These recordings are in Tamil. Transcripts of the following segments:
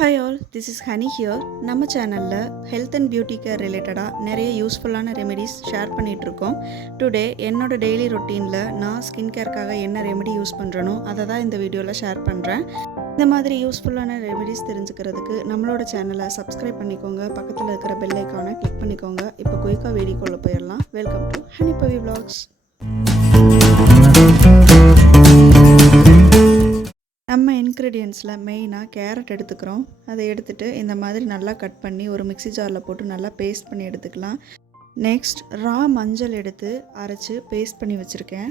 Hi all, this is honey here. நம்ம சேனலில் ஹெல்த் அண்ட் பியூட்டி கேர் ரிலேட்டடாக நிறைய யூஸ்ஃபுல்லான ரெமெடிஸ் ஷேர் பண்ணிகிட்ருக்கோம். டுடே என்னோடய டெய்லி ரொட்டீனில் நான் ஸ்கின் கேருக்காக என்ன ரெமெடி யூஸ் பண்ணுறனோ அதை தான் இந்த வீடியோவில் ஷேர் பண்ணுறேன். இந்த மாதிரி யூஸ்ஃபுல்லான ரெமெடிஸ் தெரிஞ்சுக்கிறதுக்கு நம்மளோட சேனலை சப்ஸ்கிரைப் பண்ணிக்கோங்க, பக்கத்தில் இருக்கிற பெல் ஐக்கானை கிளிக் பண்ணிக்கோங்க. இப்போ குயிக்காக வீடியோக்குள்ளே போயிடலாம். வெல்கம் டு ஹனிபவி விலாக்ஸ். நம்ம இன்க்ரீடியன்ட்ஸில் மெயினாக கேரட் எடுத்துக்கிறோம். அதை எடுத்துகிட்டு இந்த மாதிரி நல்லா கட் பண்ணி ஒரு மிக்ஸி ஜாரில் போட்டு நல்லா பேஸ்ட் பண்ணி எடுத்துக்கலாம். நெக்ஸ்ட் ரா மஞ்சள் எடுத்து அரைச்சி பேஸ்ட் பண்ணி வச்சுருக்கேன்.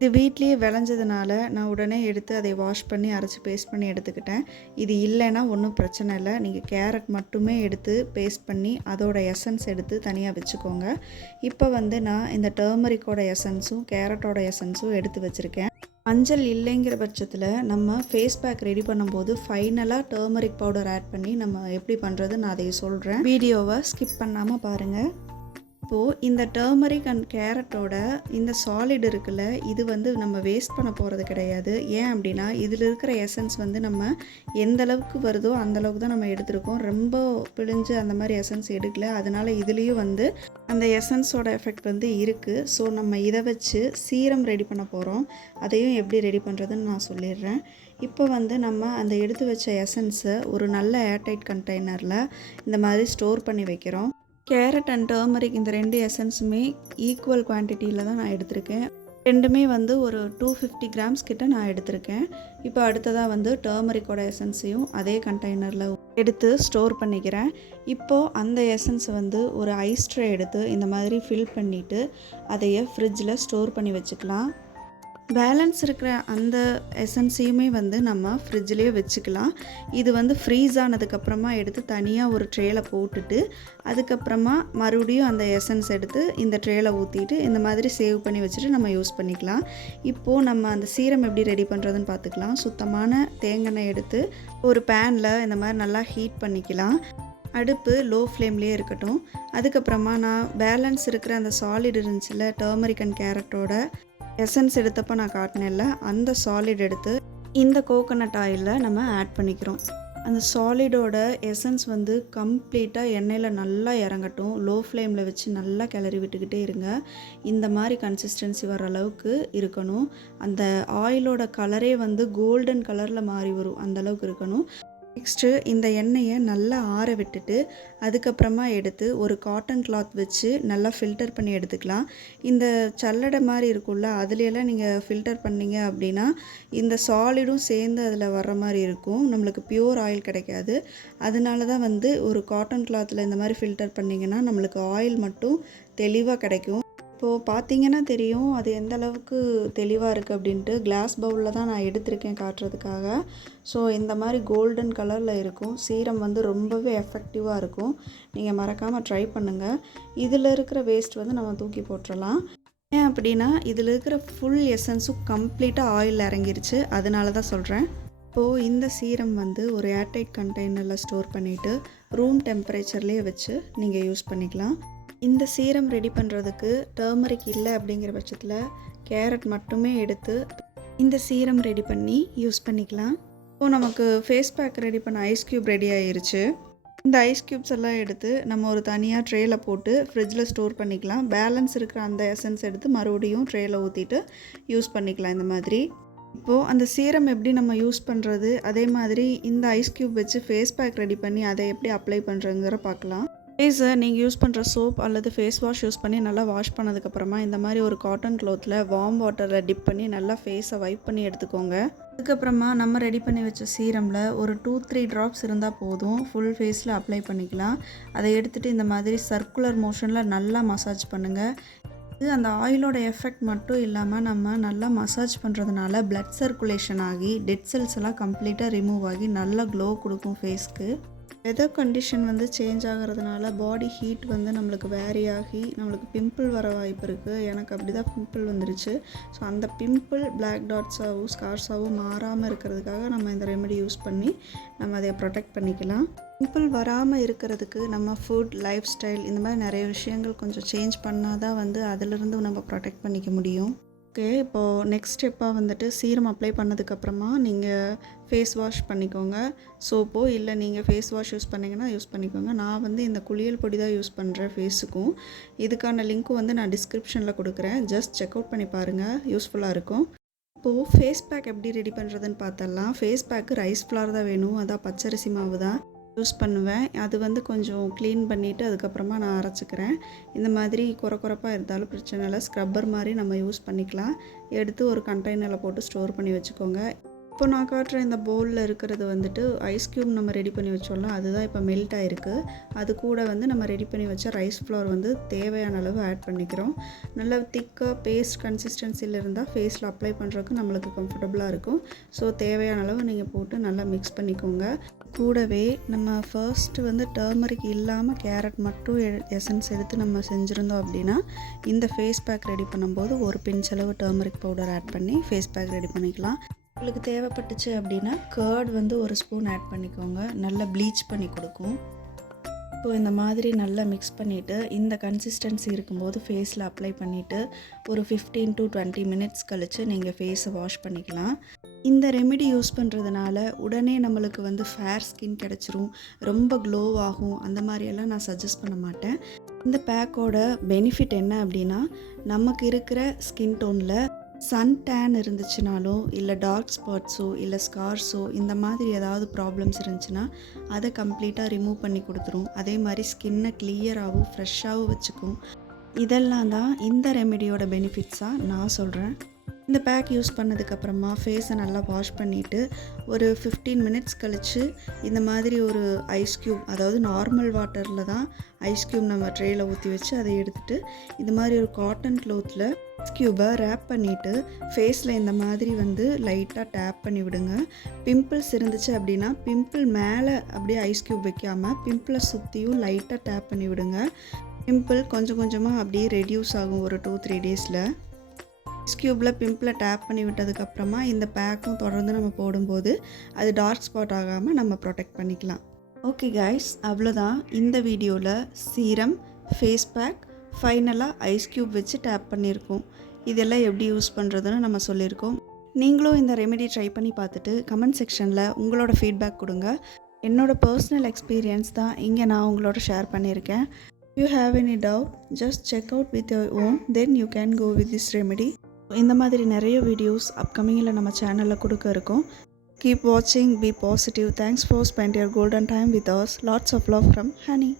இது வீட்லேயே விளைஞ்சதுனால நான் உடனே எடுத்து அதை வாஷ் பண்ணி அரைச்சி பேஸ்ட் பண்ணி எடுத்துக்கிட்டேன். இது இல்லைன்னா ஒன்றும் பிரச்சனை இல்லை, நீங்கள் கேரட் மட்டுமே எடுத்து பேஸ்ட் பண்ணி அதோட எசன்ஸ் எடுத்து தனியாக வச்சுக்கோங்க. இப்போ நான் இந்த டர்மரிக்கோட எசன்ஸும் கேரட்டோட எசன்ஸும் எடுத்து வச்சுருக்கேன். மஞ்சள் இல்லைங்கிற பட்சத்தில் நம்ம ஃபேஸ் பேக் ரெடி பண்ணும்போது ஃபைனலாக டர்மரிக் பவுடர் ஆட் பண்ணி நம்ம எப்படி பண்ணுறது நான் அதை சொல்கிறேன். வீடியோவை ஸ்கிப் பண்ணாமல் பாருங்கள். இப்போது இந்த டர்மரிக் அண்ட் கேரட்டோட இந்த சாலிட் இருக்குல்ல, இது நம்ம வேஸ்ட் பண்ண போகிறது கிடையாது. ஏன் அப்படின்னா இதில் இருக்கிற எசன்ஸ் நம்ம எந்த அளவுக்கு வருதோ அந்தளவுக்கு தான் நம்ம எடுத்திருக்கோம். ரொம்ப பிழிஞ்சு அந்த மாதிரி எசன்ஸ் எடுக்கல. அதனால் இதுலேயும் அந்த எசன்ஸோட எஃபெக்ட் இருக்குது. ஸோ நம்ம இதை வச்சு சீரம் ரெடி பண்ண போகிறோம். அதையும் எப்படி ரெடி பண்ணுறதுன்னு நான் சொல்லிடுறேன். இப்போ நம்ம அந்த எடுத்து வச்ச எசன்ஸை ஒரு நல்ல ஏர்டைட் கண்டெய்னரில் இந்த மாதிரி ஸ்டோர் பண்ணி வைக்கிறோம். கேரட் அண்ட் டர்மரிக் இந்த ரெண்டு எசன்ஸுமே ஈக்குவல் குவான்டிட்டியில் தான் நான் எடுத்திருக்கேன். ரெண்டுமே ஒரு 250 கிராம்ஸ் கிட்ட நான் எடுத்திருக்கேன். இப்போ அடுத்ததாக டர்மரிக்கோட எசன்ஸையும் அதே கண்டெய்னரில் எடுத்து ஸ்டோர் பண்ணிக்கிறேன். இப்போது அந்த எசன்ஸை ஒரு ஐஸ் ட்ரே எடுத்து இந்த மாதிரி ஃபில் பண்ணிவிட்டு அதையே ஃப்ரிட்ஜில் ஸ்டோர் பண்ணி வச்சுக்கலாம். பேலன்ஸ் இருக்கிற அந்த எசன்ஸையுமே நம்ம ஃப்ரிட்ஜ்லேயே வச்சுக்கலாம். இது ஃப்ரீஸ் ஆனதுக்கப்புறமா எடுத்து தனியாக ஒரு ட்ரேயில் போட்டுட்டு அதுக்கப்புறமா மறுபடியும் அந்த எசன்ஸ் எடுத்து இந்த ட்ரேயில் ஊற்றிட்டு இந்த மாதிரி சேவ் பண்ணி வச்சுட்டு நம்ம யூஸ் பண்ணிக்கலாம். இப்போது நம்ம அந்த சீரம் எப்படி ரெடி பண்ணுறதுன்னு பார்த்துக்கலாம். சுத்தமான தேங்காய் எடுத்து ஒரு பேனில் இந்த மாதிரி நல்லா ஹீட் பண்ணிக்கலாம். அடுப்பு லோ ஃப்ளேம்லேயே இருக்கட்டும். அதுக்கப்புறமா நான் பேலன்ஸ் இருக்கிற அந்த சாலிட் இருந்துச்சுல, டர்மரிக் அண்ட் கேரட்டோட எசன்ஸ் எடுத்தப்போ நான் காட்டினேன்ல, அந்த சாலிட் எடுத்து இந்த கோகோனட் ஆயிலில் நம்ம ஆட் பண்ணிக்கிறோம். அந்த சாலிடோட எசன்ஸ் கம்ப்ளீட்டாக எண்ணெயில் நல்லா இறங்கட்டும். லோ ஃப்ளேமில் வச்சு நல்லா கிளறி விட்டுக்கிட்டே இருங்க. இந்த மாதிரி கன்சிஸ்டன்சி வர அளவுக்கு இருக்கணும். அந்த ஆயிலோட கலரே கோல்டன் கலரில் மாறி வரும், அந்தளவுக்கு இருக்கணும். நெக்ஸ்ட்டு இந்த எண்ணெயை நல்லா ஆற விட்டுட்டு அதுக்கப்புறமா எடுத்து ஒரு காட்டன் கிளாத் வச்சு நல்லா ஃபில்டர் பண்ணி எடுத்துக்கலாம். இந்த சல்லடை மாதிரி இருக்கும்ல, அதுலையெல்லாம் நீங்கள் ஃபில்டர் பண்ணிங்க அப்படின்னா இந்த சாலிடும் சேர்ந்து அதில் வர்ற மாதிரி இருக்கும், நம்மளுக்கு பியூர் ஆயில் கிடைக்காது. அதனால தான் ஒரு காட்டன் கிளாத்தில் இந்த மாதிரி ஃபில்டர் பண்ணிங்கன்னா நம்மளுக்கு ஆயில் மட்டும் தெளிவாக கிடைக்கும். இப்போது பார்த்தீங்கன்னா தெரியும் அது எந்த அளவுக்கு தெளிவாக இருக்குது அப்படின்ட்டு. கிளாஸ் பவுலில் தான் நான் எடுத்திருக்கேன் காட்டுறதுக்காக. ஸோ இந்த மாதிரி கோல்டன் கலரில் இருக்கும். சீரம் ரொம்பவே எஃபெக்டிவாக இருக்கும். நீங்கள் மறக்காமல் ட்ரை பண்ணுங்கள். இதில் இருக்கிற வேஸ்ட் நம்ம தூக்கி போட்டுடலாம். ஏன் அப்படின்னா இதில் இருக்கிற ஃபுல் எசன்ஸும் கம்ப்ளீட்டாக ஆயில் இறங்கிருச்சு, அதனால தான் சொல்கிறேன். இப்போது இந்த சீரம் ஒரு ஏர்டைட் கண்டெய்னரில் ஸ்டோர் பண்ணிவிட்டு ரூம் டெம்பரேச்சர்லேயே வச்சு நீங்கள் யூஸ் பண்ணிக்கலாம். இந்த சீரம் ரெடி பண்ணுறதுக்கு டர்மரிக் இல்லை அப்படிங்கிற பட்சத்தில் கேரட் மட்டுமே எடுத்து இந்த சீரம் ரெடி பண்ணி யூஸ் பண்ணிக்கலாம். இப்போது நமக்கு ஃபேஸ் பேக் ரெடி பண்ண ஐஸ் க்யூப் ரெடி ஆயிருச்சு. இந்த ஐஸ் க்யூப்ஸ் எல்லாம் எடுத்து நம்ம ஒரு தனியாக ட்ரேயில் போட்டு ஃப்ரிட்ஜில் ஸ்டோர் பண்ணிக்கலாம். பேலன்ஸ் இருக்கிற அந்த எசன்ஸ் எடுத்து மறுபடியும் ட்ரேயில் ஊற்றிட்டு யூஸ் பண்ணிக்கலாம் இந்த மாதிரி. இப்போது அந்த சீரம் எப்படி நம்ம யூஸ் பண்ணுறது, அதே மாதிரி இந்த ஐஸ் க்யூப் வச்சு ஃபேஸ் பேக் ரெடி பண்ணி அதை எப்படி அப்ளை பண்ணுறதுங்கிற பார்க்கலாம். ஃபேஸை நீங்கள் யூஸ் பண்ணுற சோப் அல்லது ஃபேஸ் வாஷ் யூஸ் பண்ணி நல்லா வாஷ் பண்ணதுக்கப்புறமா இந்த மாதிரி ஒரு காட்டன் க்ளாத்தில் வார்ம் வாட்டரில் டிப் பண்ணி நல்லா ஃபேஸை வைப் பண்ணி எடுத்துக்கோங்க. அதுக்கப்புறமா நம்ம ரெடி பண்ணி வச்ச சீரமில் ஒரு 2-3 ட்ராப்ஸ் இருந்தால் போதும், ஃபுல் ஃபேஸில் அப்ளை பண்ணிக்கலாம். அதை எடுத்துகிட்டு இந்த மாதிரி சர்க்குலர் மோஷனில் நல்லா மசாஜ் பண்ணுங்கள். இது அந்த ஆயிலோட எஃபெக்ட் மட்டும் இல்லாமல் நம்ம நல்லா மசாஜ் பண்ணுறதுனால பிளட் சர்க்குலேஷன் ஆகி டெட் செல்ஸ் எல்லாம் கம்ப்ளீட்டாக ரிமூவ் ஆகி நல்லா க்ளோ கொடுக்கும் ஃபேஸ்க்கு. வெதர் கண்டிஷன் சேஞ்ச் ஆகிறதுனால பாடி ஹீட் நம்மளுக்கு வேரி ஆகி நம்மளுக்கு பிம்பிள் வர வாய்ப்பு இருக்குது. எனக்கு அப்படி தான் பிம்பிள் வந்துருச்சு. ஸோ அந்த பிம்பிள் பிளாக் டாட்ஸாகவும் ஸ்கார்ஸாகவும் மாறாமல் இருக்கிறதுக்காக நம்ம இந்த ரெமெடி யூஸ் பண்ணி நம்ம அதை ப்ரொடெக்ட் பண்ணிக்கலாம். பிம்பிள் வராமல் இருக்கிறதுக்கு நம்ம ஃபுட், லைஃப் ஸ்டைல் இந்த மாதிரி நிறைய விஷயங்கள் கொஞ்சம் சேஞ்ச் பண்ணால் தான் அதிலிருந்து நம்ம ப்ரொடெக்ட் பண்ணிக்க முடியும். ஓகே. இப்போது நெக்ஸ்ட் ஸ்டெப்பாக வந்துட்டு சீரம் அப்ளை பண்ணதுக்கப்புறமா நீங்கள் ஃபேஸ் வாஷ் பண்ணிக்கோங்க. சோப்போ இல்லை நீங்கள் ஃபேஸ் வாஷ் யூஸ் பண்ணிங்கன்னா யூஸ் பண்ணிக்கோங்க. நான் வந்து இந்த குளியல் பொடி தான் யூஸ் பண்ணுறேன் ஃபேஸுக்கும். இதுக்கான லிங்க்கும் வந்து நான் டிஸ்கிரிப்ஷனில் கொடுக்குறேன். ஜஸ்ட் செக் அவுட் பண்ணி பாருங்கள், யூஸ்ஃபுல்லாக இருக்கும். இப்போது ஃபேஸ் பேக் எப்படி ரெடி பண்ணுறதுன்னு பார்த்தரலாம். ஃபேஸ் பேக்கு ரைஸ் ஃப்ளார் தான் வேணும், அதான் பச்சரிசி மாவு தான் யூஸ் பண்ணுவேன். அது வந்து கொஞ்சம் க்ளீன் பண்ணிவிட்டு அதுக்கப்புறமா நான் அரைச்சிக்கிறேன். இந்த மாதிரி கொரப்பாக இருந்தாலும் பிரச்சனை இல்லை, ஸ்க்ரப்பர் மாதிரி நம்ம யூஸ் பண்ணிக்கலாம். எடுத்து ஒரு கண்டெய்னரில் போட்டு ஸ்டோர் பண்ணி வச்சுக்கோங்க. இப்போ நான் காட்டுற இந்த பவுலில் இருக்கிறது வந்துட்டு ஐஸ் க்யூப் நம்ம ரெடி பண்ணி வச்சோம்ல, அதுதான் இப்போ மெல்ட் ஆகிருக்கு. அது கூட வந்து நம்ம ரெடி பண்ணி வச்ச ரைஸ் ஃப்ளவர் வந்து தேவையான அளவு ஆட் பண்ணிக்கிறோம். நல்லா திக்காக பேஸ்ட் கன்சிஸ்டன்சியில் இருந்தால் ஃபேஸில் அப்ளை பண்ணுறதுக்கு நம்மளுக்கு கம்ஃபர்டபுளாக இருக்கும். ஸோ தேவையான அளவு நீங்கள் போட்டு நல்லா மிக்ஸ் பண்ணிக்கோங்க. கூடவே நம்ம ஃபர்ஸ்ட்டு வந்து டர்மரிக் இல்லாமல் கேரட் மட்டும் எசன்ஸ் எடுத்து நம்ம செஞ்சுருந்தோம் அப்படின்னா இந்த ஃபேஸ் பேக் ரெடி பண்ணும்போது ஒரு பிஞ்ச் அளவு டர்மரிக் பவுடர் ஆட் பண்ணி ஃபேஸ் பேக் ரெடி பண்ணிக்கலாம். உங்களுக்கு தேவைப்பட்டுச்சு அப்படின்னா கர்ட் வந்து ஒரு ஸ்பூன் ஆட் பண்ணிக்கோங்க, நல்லா ப்ளீச் பண்ணி கொடுக்கும். ஸோ இந்த மாதிரி நல்லா மிக்ஸ் பண்ணிவிட்டு இந்த கன்சிஸ்டன்சி இருக்கும்போது ஃபேஸில் அப்ளை பண்ணிவிட்டு ஒரு 15 to 20 மினிட்ஸ் கழித்து நீங்கள் ஃபேஸை வாஷ் பண்ணிக்கலாம். இந்த ரெமெடி யூஸ் பண்ணுறதுனால உடனே நம்மளுக்கு வந்து ஃபேர் ஸ்கின் கிடச்சிரும், ரொம்ப க்ளோ ஆகும், அந்த மாதிரியெல்லாம் நான் சஜஸ்ட் பண்ண மாட்டேன். இந்த பேக்கோட பெனிஃபிட் என்ன அப்படின்னா, நமக்கு இருக்கிற ஸ்கின் டோனில் சன் டேன் இருந்துச்சுனாலோ இல்லை டார்க் ஸ்பாட்ஸோ இல்லை ஸ்கார்ஸோ இந்த மாதிரி ஏதாவது ப்ராப்ளம்ஸ் இருந்துச்சுன்னா அதை கம்ப்ளீட்டாக ரிமூவ் பண்ணி கொடுத்துரும். அதே மாதிரி ஸ்கின்னை கிளியராகவும் ஃப்ரெஷ்ஷாகவும் வச்சுக்கும். இதெல்லாம் தான் இந்த ரெமெடியோட பெனிஃபிட்ஸாக நான் சொல்கிறேன். இந்த பேக் யூஸ் பண்ணதுக்கப்புறமா ஃபேஸை நல்லா வாஷ் பண்ணிவிட்டு ஒரு 15 மினிட்ஸ் கழித்து இந்த மாதிரி ஒரு ஐஸ் க்யூப், அதாவது நார்மல் வாட்டரில் தான் ஐஸ் க்யூப் நம்ம ட்ரேயில் ஊற்றி வச்சு அதை எடுத்துகிட்டு இந்த மாதிரி ஒரு காட்டன் க்ளோத்தில் ஐஸ் க்யூபை ரேப் பண்ணிவிட்டு ஃபேஸில் இந்த மாதிரி வந்து லைட்டாக டேப் பண்ணி விடுங்க. பிம்பிள்ஸ் இருந்துச்சு அப்படின்னா பிம்பிள் மேலே அப்படியே ஐஸ் க்யூப் வைக்காமல் பிம்பிளை சுற்றியும் லைட்டாக டேப் பண்ணி விடுங்க. பிம்பிள் கொஞ்சம் கொஞ்சமாக அப்படியே ரெடியூஸ் ஆகும் ஒரு 2-3 டேஸில். ஐஸ் க்யூப்பில் பிம்பிளை டேப் பண்ணி விட்டதுக்கப்புறமா இந்த பேக்கும் தொடர்ந்து நம்ம போடும்போது அது டார்க் ஸ்பாட் ஆகாமல் நம்ம ப்ரொடெக்ட் பண்ணிக்கலாம். ஓகே கைஸ், அவ்வளோதான் இந்த வீடியோவில் சீரம், ஃபேஸ் பேக், ஃபைனலாக ஐஸ் க்யூப் வச்சு டேப் பண்ணியிருக்கோம். இதெல்லாம் எப்படி யூஸ் பண்ணுறதுன்னு நம்ம சொல்லியிருக்கோம். நீங்களும் இந்த ரெமெடி ட்ரை பண்ணி பார்த்துட்டு கமெண்ட் செக்ஷனில் உங்களோட ஃபீட்பேக் கொடுங்க. என்னோடய பர்சனல் எக்ஸ்பீரியன்ஸ் தான் இங்கே நான் உங்களோட ஷேர் பண்ணியிருக்கேன். If you have any doubt, just check out with your own, then you can go with this remedy. இந்த மாதிரி நிறைய வீடியோஸ் அப்கமிங்கில் நம்ம சேனலில் கொடுக்க இருக்கோம். Keep watching, be positive. Thanks for spending your golden time with us. Lots of love from Honey.